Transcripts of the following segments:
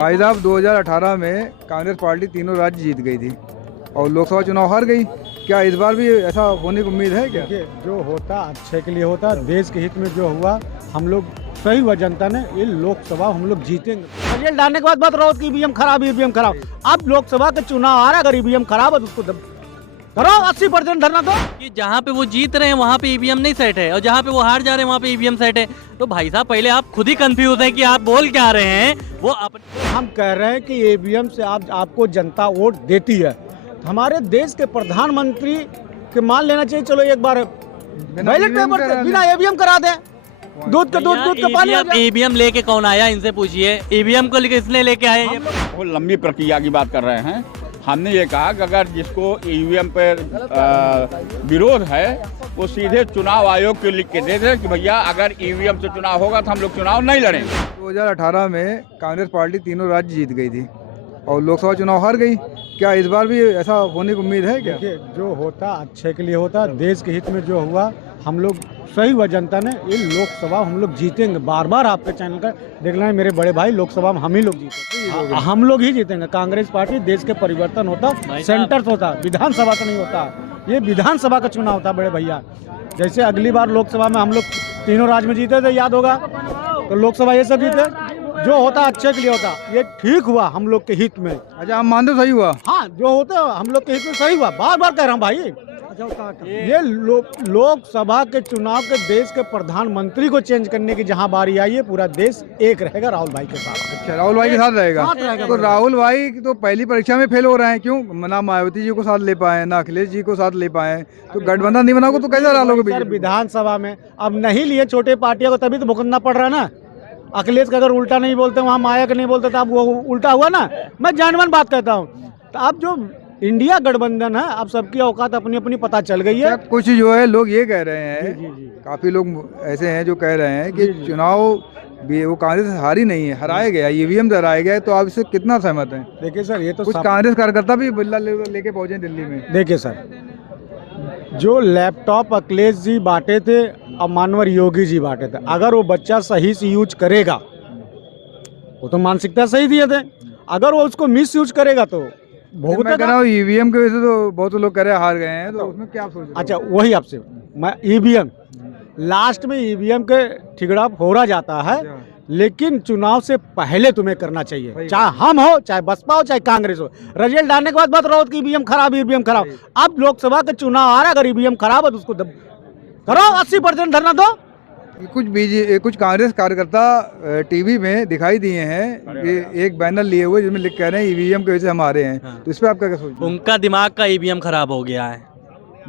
भाई साहब 2018 में कांग्रेस पार्टी तीनों राज्य जीत गई थी और लोकसभा चुनाव हार गई। क्या इस बार भी ऐसा होने की उम्मीद है क्या? जो होता अच्छे के लिए होता, देश के हित में जो हुआ हम लोग सही हुआ, जनता ने ये लोकसभा हम लोग जीतेंगे। रिजल्ट डालने के बाद बात रहो कि ईवीएम खराब, ईवीएम खराब। अब लोकसभा के चुनाव आ रहा है, अगर ईवीएम खराब है तो उसको करो 80% धरना दो। कि जहाँ पे वो जीत रहे हैं वहाँ पे ईवीएम नहीं सेट है और जहाँ पे वो हार जा रहे हैं वहाँ पे ईवीएम सेट है। तो भाई साहब पहले आप खुद ही कंफ्यूज हैं कि आप बोल क्या रहे हैं। वो अपने हम कह रहे हैं कि ईवीएम से आपको जनता वोट देती है। हमारे देश के प्रधानमंत्री के मान लेना चाहिए, चलो एक बार बैलेट पेपर से बिना ईवीएम करा दें, दूध का पानी। ईवीएम लेके कौन आया, इनसे पूछिए। ईवीएम को लेके इसलिए लेके आए। वो लंबी प्रक्रिया की बात कर रहे हैं। हमने ये कहा कि अगर जिसको ईवीएम पर विरोध है वो सीधे चुनाव आयोग को लिख के दे दे कि भैया अगर ईवीएम से चुनाव होगा तो हम लोग चुनाव नहीं लड़ेंगे। 2018 में कांग्रेस पार्टी तीनों राज्य जीत गई थी और लोकसभा चुनाव हार गई। क्या इस बार भी ऐसा होने की उम्मीद है क्या? जो होता अच्छे के लिए होता, देश के हित में जो हुआ हम लोग सही हुआ, जनता ने ये लोकसभा हम लोग जीतेंगे। बार बार आपके चैनल का देखना है मेरे बड़े भाई, लोकसभा में हम ही लोग जीतेंगे, हम लोग ही जीतेंगे। कांग्रेस पार्टी देश के परिवर्तन होता, सेंटर से होता, विधानसभा का नहीं होता। ये विधानसभा का चुनाव होता बड़े भैया। जैसे अगली बार लोकसभा में हम लोग तीनों राज्य में जीते थे, याद होगा, तो लोकसभा ये सब जीते। जो होता अच्छे के लिए होता, ये ठीक हुआ हम लोग के हित में। अच्छा, आप मानते सही हुआ? हाँ, जो होता हम लोग के हित में सही हुआ। बार बार कह रहा हूँ भाई, ये लोकसभा के चुनाव के देश के प्रधानमंत्री को चेंज करने की जहां बारी आई है, पूरा देश एक रहेगा राहुल भाई के साथ। अच्छा, राहुल भाई के साथ रहेगा। तो राहुल भाई तो पहली परीक्षा में फेल हो रहे हैं, क्यों? ना मायावती जी को साथ ले पाए, ना अखिलेश जी को साथ ले पाए, तो गठबंधन नहीं बनाओगे तो कैसे डालोगे? विधानसभा में अब नहीं लिए छोटे पार्टियों को, तभी तो भुगतना पड़ रहा है ना। अखिलेश का अगर उल्टा नहीं बोलते, वहाँ माया का नहीं बोलते, तो अब वो उल्टा हुआ ना। मैं जानवन बात कहता हूँ। तो अब जो इंडिया गठबंधन है, अब सबकी औकात अपनी अपनी पता चल गई है। कुछ जो है लोग ये कह रहे हैं, काफी लोग ऐसे हैं जो कह रहे हैं कि चुनाव वो कांग्रेस हारी नहीं है, हराया गया, ईवीएम से हराया गया है। तो आप इससे कितना सहमत हैं? देखिए सर, ये तो कुछ कांग्रेस कार्यकर्ता भी बिल्ला लेके पहुंचे दिल्ली में। देखिए सर, जो लैपटॉप अखिलेश जी बांटे थे, अब मानवर योगी जी बांटे थे। अगर वो बच्चा सही से यूज करेगा, वो तो मानसिकता सही दिए थे। अगर वो उसको मिस यूज करेगा तो मैं कह रहा हूँ ईवीएम की वजह से तो बहुत लोग कह रहे हार गए हैं, तो उसमें क्या आप सोच रहे हो? अच्छा, वही आपसे मैं ईवीएम लास्ट में ईवीएम के ठिगड़ा फोड़ा जाता है, लेकिन चुनाव से पहले तुम्हें करना चाहिए, चाहे हम हो, चाहे बसपा हो, चाहे कांग्रेस हो। रिजल्ट डालने के बाद बात रहो कि ईवीएम खराब, ईवीएम खराब। अब लोकसभा के चुनाव आ रहा है, अगर ईवीएम खराब है तो उसको करो 80% धरना दो। कुछ कांग्रेस कार्यकर्ता टीवी में दिखाई दिए हैं कि एक बैनर लिए हुए जिसमें लिख कह रहे हैं ईवीएम की वजह से हम हारे हैं। हाँ। तो इस पे आप क्या सोचते हैं? उनका दिमाग का ईवीएम खराब हो गया है,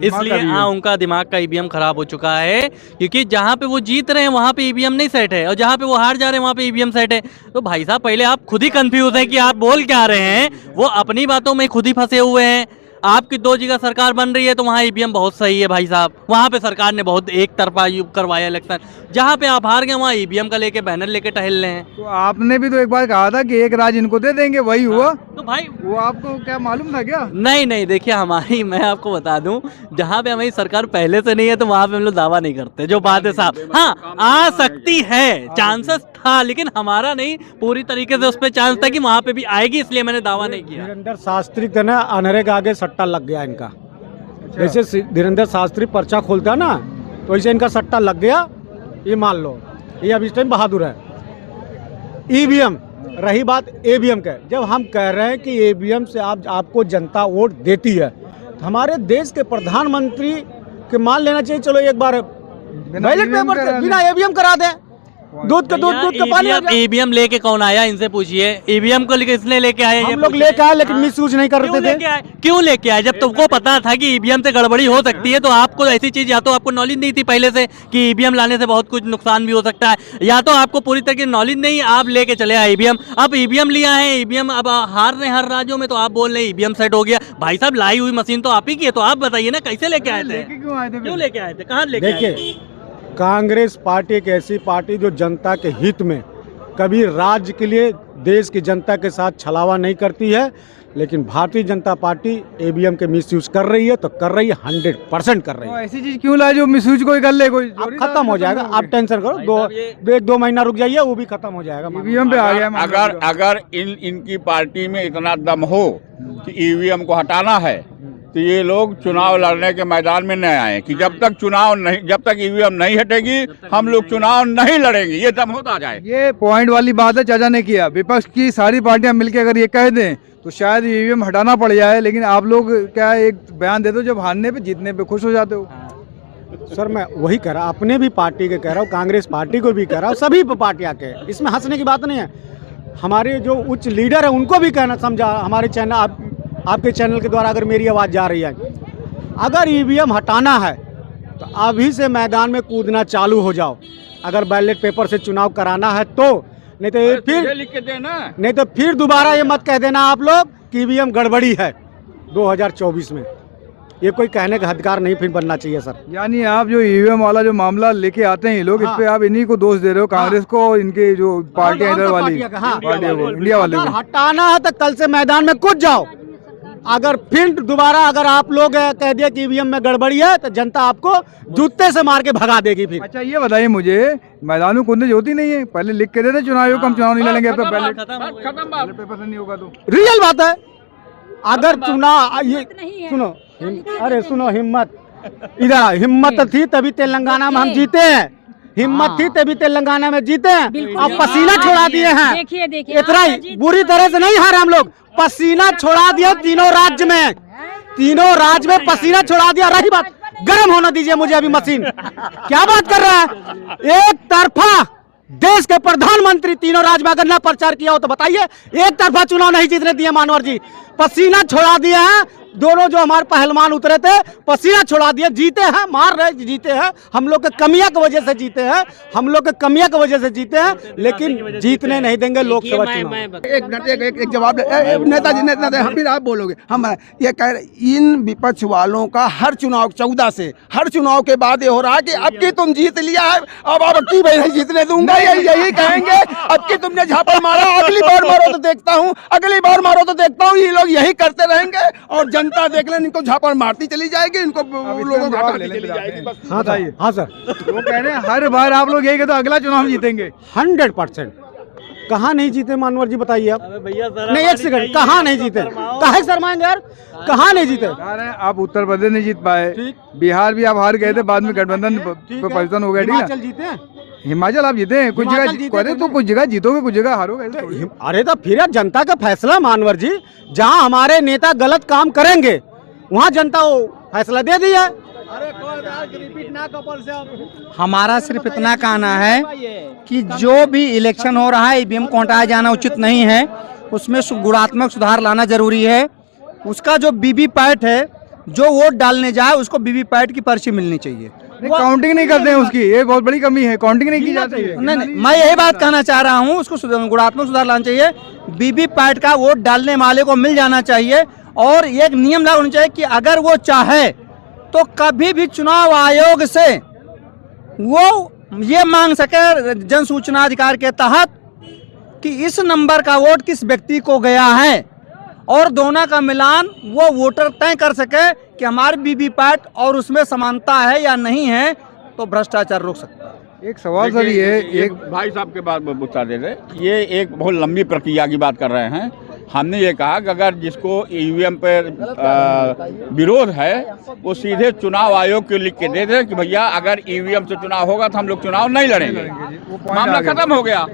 इसलिए हाँ उनका दिमाग का ईवीएम खराब हो चुका है। क्योंकि जहाँ पे वो जीत रहे हैं वहाँ पे ईवीएम नहीं सेट है और जहाँ पे वो हार जा रहे हैं वहाँ पे ईवीएम सेट है। तो भाई साहब पहले आप खुद ही कंफ्यूज हैं कि आप बोल क्या रहे हैं। वो अपनी बातों में खुद ही फंसे हुए हैं। आपकी 2 जगह सरकार बन रही है तो वहाँ ईवीएम बहुत सही है भाई साहब। वहाँ पे सरकार ने बहुत एक तरफा करवाया इलेक्शन। जहाँ पे आप हार गए वहाँ ईवीएम का लेके बैनर लेके टहल रहे हैं। तो आपने भी तो एक बार कहा था कि एक राज्य इनको दे देंगे, वही हुआ? तो भाई वो आपको क्या मालूम था क्या? नहीं, देखिए हमारी, मैं आपको बता दूं, जहाँ पे हमारी सरकार पहले से नहीं है तो वहाँ पे हम लोग दावा नहीं करते। जो बात है साहब, हाँ आ सकती है, चांसेस था, लेकिन हमारा नहीं पूरी तरीके से उस पर चांस था कि वहाँ पे भी आएगी, इसलिए मैंने दावा नहीं किया। धीरेन्द्र शास्त्री का ना अनहरे के आगे सट्टा लग गया इनका। जैसे धीरेन्द्र शास्त्री पर्चा खोलता ना, तो ऐसे इनका सट्टा लग गया। ये मान लो, ये अब इस टाइम बहादुर है। ईवीएम रही बात ईवीएम का, जब हम कह रहे हैं कि ईवीएम से आपको जनता वोट देती है, तो हमारे देश के प्रधानमंत्री के मान लेना चाहिए, चलो एक बार बैलेट पेपर से बिना ईवीएम करा दें, दूध का पानी। ईवीएम लेके कौन आया, इनसे पूछिए। ईवीएम को लेके इसलिए लेके आए, हम लोग लेके आए, लेकिन मिस यूज नहीं कर रहे थे। क्यों लेके आए? जब तुमको पता था कि ईवीएम से गड़बड़ी हो सकती है, तो आपको ऐसी चीज, या तो आपको नॉलेज नहीं थी पहले से कि ईवीएम लाने से बहुत कुछ नुकसान भी हो सकता है, या तो आपको पूरी तरह की नॉलेज नहीं, आप लेके चले आए ईवीएम। अब ईवीएम लिया है, ईवीएम अब हार रहे हैं हर राज्यों में, तो आप बोल रहे हैं ईवीएम सेट हो गया। भाई साहब लाई हुई मशीन तो आप ही की है, तो आप बताइए ना कैसे लेके आए थे? क्यों लेके आए थे? कहाँ लेके आए थे? कांग्रेस पार्टी एक ऐसी पार्टी जो जनता के हित में कभी राज्य के लिए, देश की जनता के साथ छलावा नहीं करती है। लेकिन भारतीय जनता पार्टी ईवीएम के मिसयूज कर रही है, तो कर रही है, 100% कर रही तो है। ऐसी चीज क्यों लाए जो मिसयूज कोई कर ले, कोई अब खत्म हो जाएगा, आप टेंशन करो, एक दो महीना रुक जाइए, वो भी खत्म हो जाएगा। ईवीएम पे आ गया। अगर इनकी पार्टी में इतना दम हो कि ईवीएम को हटाना है, तो ये लोग चुनाव लड़ने के मैदान में न आए कि जब तक ईवीएम नहीं हटेगी हम लोग चुनाव नहीं लड़ेंगे, ये दम होता जाए। ये पॉइंट वाली बात है, चाचा ने किया। विपक्ष की सारी पार्टियां मिलकर अगर ये कह दें तो शायद ईवीएम हटाना पड़ जाए, लेकिन आप लोग क्या एक बयान देते हो जब हारने पे जीतने पे खुश हो जाते हो। सर मैं वही कह रहा, अपने भी पार्टी के कह रहा हूँ, कांग्रेस पार्टी को भी कह रहा हूँ, सभी पार्टियां के, इसमें हंसने की बात नहीं है। हमारे जो उच्च लीडर है उनको भी कहना समझा, हमारे चैनल आपके चैनल के द्वारा अगर मेरी आवाज़ जा रही है, अगर ईवीएम हटाना है तो अभी से मैदान में कूदना चालू हो जाओ। अगर बैलेट पेपर से चुनाव कराना है तो, नहीं तो फिर लिख के देना, नहीं तो फिर दोबारा ये मत कह देना आप लोग कि ईवीएम गड़बड़ी है 2024 में। ये कोई कहने का अधिकार नहीं फिर बनना चाहिए सर। यानी आप जो ईवीएम वाला जो मामला लेके आते हैं ये लोग, इस पे आप इन्हीं को दोष दे रहे हो, कांग्रेस को, इनके जो पार्टियां इधर वाली पार्टियों को, इंडिया वाले को। हटाना है तो कल से मैदान में कूद जाओ। अगर फिर दोबारा अगर आप लोग कह दिया कि ईवीएम में गड़बड़ी है तो जनता आपको जूते से मार के भगा देगी फिर। अच्छा ये बताइए मुझे, मैदान में कूदने होती नहीं है, पहले लिख के देते चुनाव आयोग, हम चुनाव नहीं लड़ेंगे, बैलेट पेपर से नहीं होगा तो रियल बात है। अगर चुनाव ये सुनो, अरे सुनो, हिम्मत इधर, हिम्मत थी तभी तेलंगाना में हम जीते हैं, हिम्मत थी तभी तेलंगाना में जीते हैं। अब पसीना छोड़ा दिए हैं, देखिए इतना ही बुरी तरह से नहीं हारे हम लोग, पसीना छोड़ा दिया तीनों राज्य में, तीनों राज्य में पसीना छोड़ा दिया। रही बात, गर्म होने दीजिए मुझे अभी मशीन, क्या बात कर रहा है, एक तरफा देश के प्रधानमंत्री तीनों राज्य में अगर न प्रचार किया हो तो बताइए, एक तरफा चुनाव नहीं जीतने दिए मानवर जी, पसीना छोड़ा दिया है। दोनों जो हमारे पहलवान उतरे थे पसीना छोड़ा दिया, जीते हैं, मार रहे जीते हैं, हम लोग के कमियां की वजह से जीते हैं, हम लोग के कमियां की वजह से जीते हैं, लेकिन जीतने नहीं देंगे लोकसभा चुनाव। एक मिनट, एक जवाब नेता फिर आप बोलोगे। हम ये कह रहे, इन विपक्ष वालों का हर चुनाव 14 से हर चुनाव के बाद ये हो रहा है कि अब की तुम जीत लिया है, अब की भाई नहीं जीतने दूंगा, यही कहेंगे। अब की तुमने झापड़ मारा, अगली बार मारो तो देखता हूँ, अगली बार मारो तो देखता हूँ, ये लोग यही करते रहेंगे और जनता देख लें, इनको झापड़ मारती चली जाएगी, इनको लोगों को हटाती चली जाएगी। हाँ बताइए। हाँ सर, वो कह रहे हैं हर बार आप लोग यही कहते हो अगला चुनाव जीतेंगे। 100%। कहाँ नहीं जीते मानवर जी बताइए आप। भैया नहीं एक सेकंड, कहाँ नहीं जीते, काहे शर्माएंगे यार, कहाँ नहीं जीते। आप उत्तर प्रदेश नहीं जीत पाए, बिहार भी आप हार गए थे, बाद में गठबंधन पे परिवर्तन हो गया, ठीक है। हिमाचल जीते हैं, हिमाचल आप जीते हैं, कुछ जगह तो कुछ जगह जीतोगे, कुछ जगह हारोगे। अरे तो फिर जनता का फैसला मानवर जी, जहाँ हमारे नेता गलत काम करेंगे वहाँ जनता वो फैसला दे दिया। हमारा सिर्फ इतना कहना है कि जो भी इलेक्शन हो रहा है ईवीएम को हटाया जाना उचित नहीं है, उसमें गुणात्मक सुधार लाना जरूरी है। उसका जो वीवीपैट है, जो वोट डालने जाए उसको वीवीपैट की पर्ची मिलनी चाहिए। काउंटिंग नहीं करते हैं उसकी, ये बहुत बड़ी कमी है, काउंटिंग नहीं की जाती है। नहीं, मैं यही बात कहना चाह रहा हूँ, उसको गुणात्मक सुधार लाना चाहिए। वीवीपैट का वोट डालने वाले को मिल जाना चाहिए और एक नियम लागू होना चाहिए कि अगर वो चाहे तो कभी भी चुनाव आयोग से वो ये मांग सके जन सूचना अधिकार के तहत कि इस नंबर का वोट किस व्यक्ति को गया है, और दोनों का मिलान वो वोटर तय कर सके कि हमारे वीवीपैट और उसमें समानता है या नहीं है, तो भ्रष्टाचार रोक सकता है। एक सवाल सर ये एक भाई साहब के बात बता दे रहे, ये एक बहुत लंबी प्रक्रिया की बात कर रहे हैं। हमने ये कहा कि अगर जिसको ईवीएम पर विरोध है वो सीधे चुनाव आयोग को लिख के दे दे कि भैया अगर ईवीएम से चुनाव होगा तो हम लोग चुनाव नहीं लड़ेंगे, मामला खत्म हो गया।